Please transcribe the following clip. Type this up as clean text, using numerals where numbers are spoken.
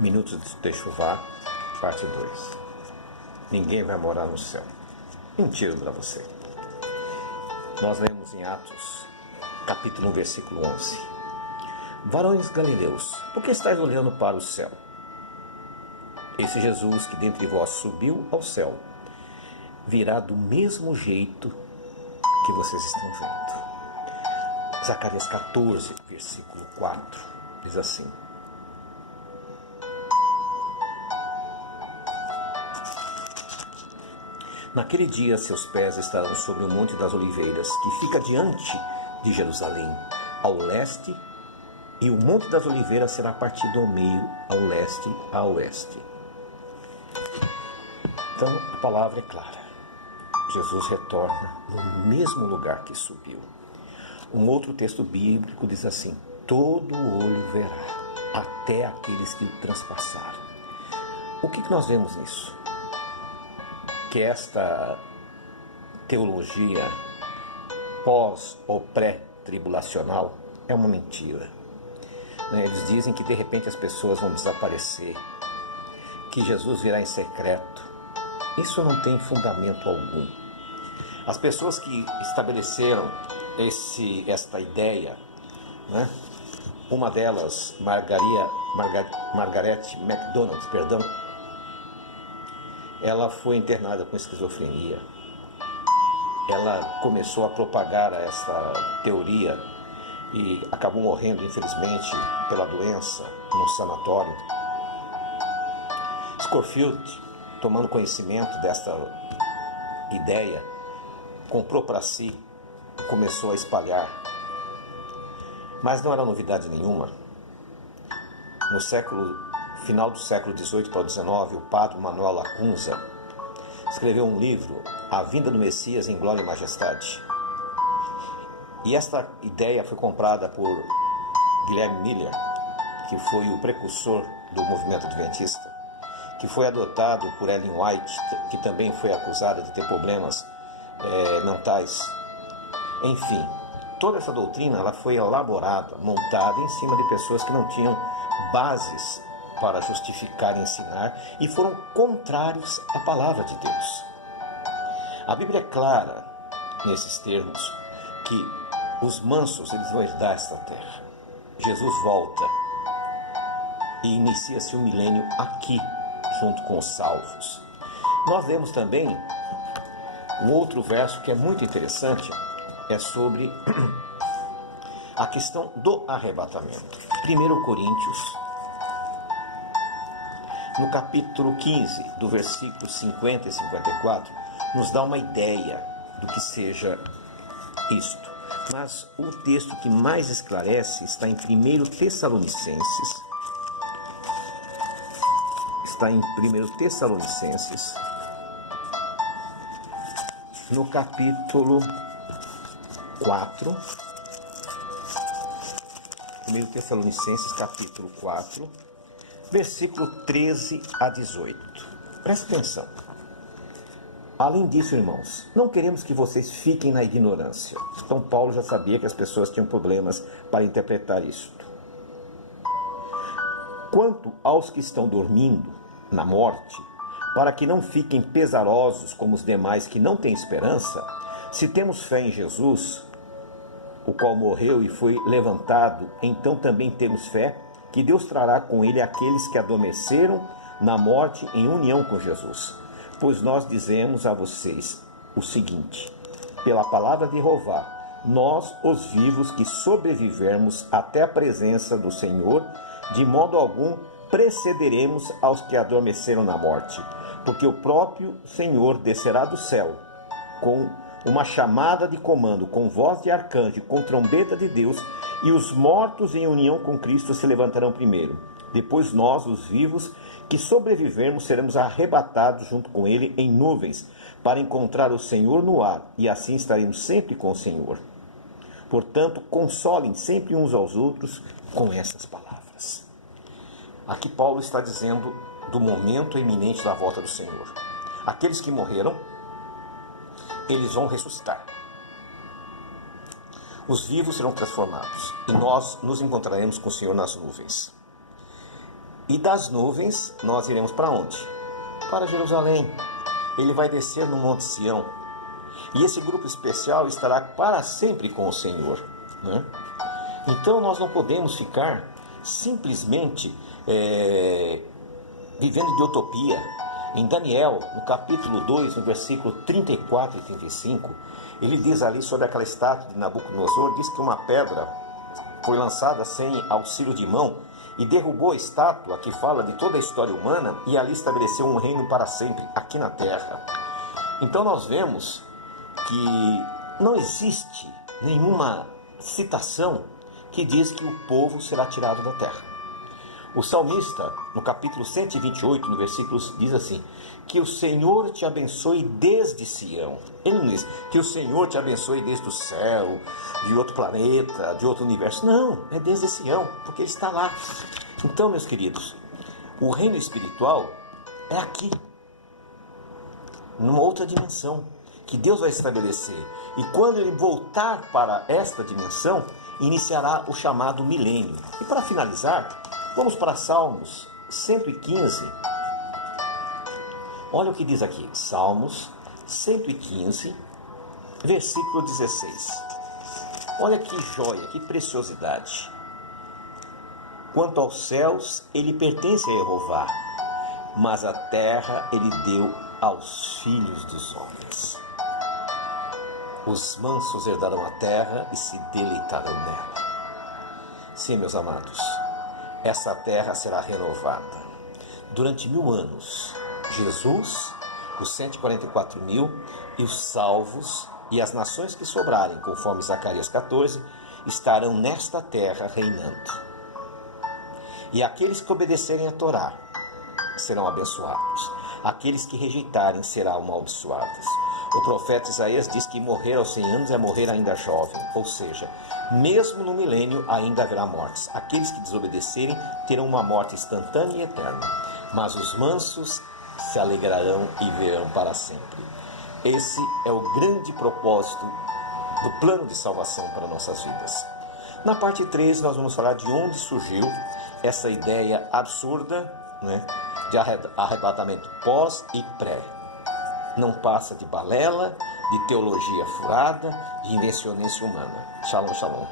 Minutos de Chuva, parte 2. Ninguém vai morar no céu. Mentira para você. Nós lemos em Atos, capítulo 1, versículo 11. Varões galileus, por que estáis olhando para o céu? Esse Jesus que dentre vós subiu ao céu, virá do mesmo jeito que vocês estão vendo. Zacarias 14, versículo 4, diz assim: Naquele dia seus pés estarão sobre o Monte das Oliveiras, que fica diante de Jerusalém, ao leste, e o Monte das Oliveiras será partido ao meio, ao leste, a oeste. Então, a palavra é clara. Jesus retorna no mesmo lugar que subiu. Um outro texto bíblico diz assim: todo olho verá, até aqueles que o transpassaram. O que nós vemos nisso? Que esta teologia pós ou pré-tribulacional é uma mentira. Eles dizem que de repente as pessoas vão desaparecer, que Jesus virá em secreto. Isso não tem fundamento algum. As pessoas que estabeleceram esta ideia, uma delas, Margaret MacDonald, ela foi internada com esquizofrenia. Ela começou a propagar essa teoria e acabou morrendo, infelizmente, pela doença no sanatório. Scofield, tomando conhecimento desta ideia, comprou para si, começou a espalhar. Mas não era novidade nenhuma. No final do século XVIII para o XIX, o padre Manuel Lacunza escreveu um livro, A Vinda do Messias em Glória e Majestade. E esta ideia foi comprada por Guilherme Miller, que foi o precursor do movimento adventista, que foi adotado por Ellen White, que também foi acusada de ter problemas mentais. Enfim, toda essa doutrina ela foi elaborada, montada em cima de pessoas que não tinham bases para justificar e ensinar e foram contrários à palavra de Deus. A Bíblia é clara nesses termos que os mansos eles vão herdar esta terra. Jesus volta e inicia-se o milênio aqui, junto com os salvos. Nós lemos também um outro verso que é muito interessante, é sobre a questão do arrebatamento. 1 Coríntios, no capítulo 15, do versículo 50 e 54, nos dá uma ideia do que seja isto. Mas o texto que mais esclarece está em 1 Tessalonicenses. Está em 1 Tessalonicenses, no capítulo 4. 1 Tessalonicenses, capítulo 4, versículo 13 a 18. Presta atenção. Além disso, irmãos, não queremos que vocês fiquem na ignorância. Então Paulo já sabia que as pessoas tinham problemas para interpretar isto. Quanto aos que estão dormindo na morte, para que não fiquem pesarosos como os demais que não têm esperança, se temos fé em Jesus, o qual morreu e foi levantado, então também temos fé que Deus trará com ele aqueles que adormeceram na morte em união com Jesus. Pois nós dizemos a vocês o seguinte: pela palavra de Jeová, nós, os vivos que sobrevivermos até a presença do Senhor, de modo algum precederemos aos que adormeceram na morte, porque o próprio Senhor descerá do céu com uma chamada de comando, com voz de arcanjo, com trombeta de Deus, e os mortos em união com Cristo se levantarão primeiro. Depois nós, os vivos, que sobrevivermos, seremos arrebatados junto com ele em nuvens, para encontrar o Senhor no ar, e assim estaremos sempre com o Senhor. Portanto, consolem sempre uns aos outros com essas palavras. Aqui Paulo está dizendo do momento iminente da volta do Senhor. Aqueles que morreram, eles vão ressuscitar. Os vivos serão transformados e nós nos encontraremos com o Senhor nas nuvens. E das nuvens nós iremos para onde? Para Jerusalém. Ele vai descer no Monte Sião. E esse grupo especial estará para sempre com o Senhor, né? Então nós não podemos ficar simplesmente vivendo de utopia. Em Daniel, no capítulo 2, no versículo 34 e 35, ele diz ali sobre aquela estátua de Nabucodonosor, diz que uma pedra foi lançada sem auxílio de mão e derrubou a estátua que fala de toda a história humana e ali estabeleceu um reino para sempre aqui na terra. Então nós vemos que não existe nenhuma citação que diz que o povo será tirado da terra. O salmista, no capítulo 128, no versículo, diz assim: que o Senhor te abençoe desde Sião. Ele não diz que o Senhor te abençoe desde o céu, de outro planeta, de outro universo. Não, é desde Sião, porque ele está lá. Então, meus queridos, o reino espiritual é aqui, numa outra dimensão, que Deus vai estabelecer. E quando ele voltar para esta dimensão, iniciará o chamado milênio. E para finalizar, vamos para Salmos 115. Olha o que diz aqui, Salmos 115, versículo 16. Olha que joia, que preciosidade. Quanto aos céus, ele pertence a Jeová, mas a terra ele deu aos filhos dos homens. Os mansos herdarão a terra e se deleitarão nela. Sim, meus amados, essa terra será renovada. Durante 1000 anos, Jesus, os 144.000 e os salvos e as nações que sobrarem, conforme Zacarias 14, estarão nesta terra reinando. E aqueles que obedecerem a Torá serão abençoados. Aqueles que rejeitarem serão amaldiçoados. O profeta Isaías diz que morrer aos 100 anos é morrer ainda jovem, ou seja, mesmo no milênio ainda haverá mortes. Aqueles que desobedecerem terão uma morte instantânea e eterna, mas os mansos se alegrarão e viverão para sempre. Esse é o grande propósito do plano de salvação para nossas vidas. Na parte 3 nós vamos falar de onde surgiu essa ideia absurda, né, de arrebatamento pós e pré. Não passa de balela, de teologia furada, de invencionência humana. Shalom, shalom.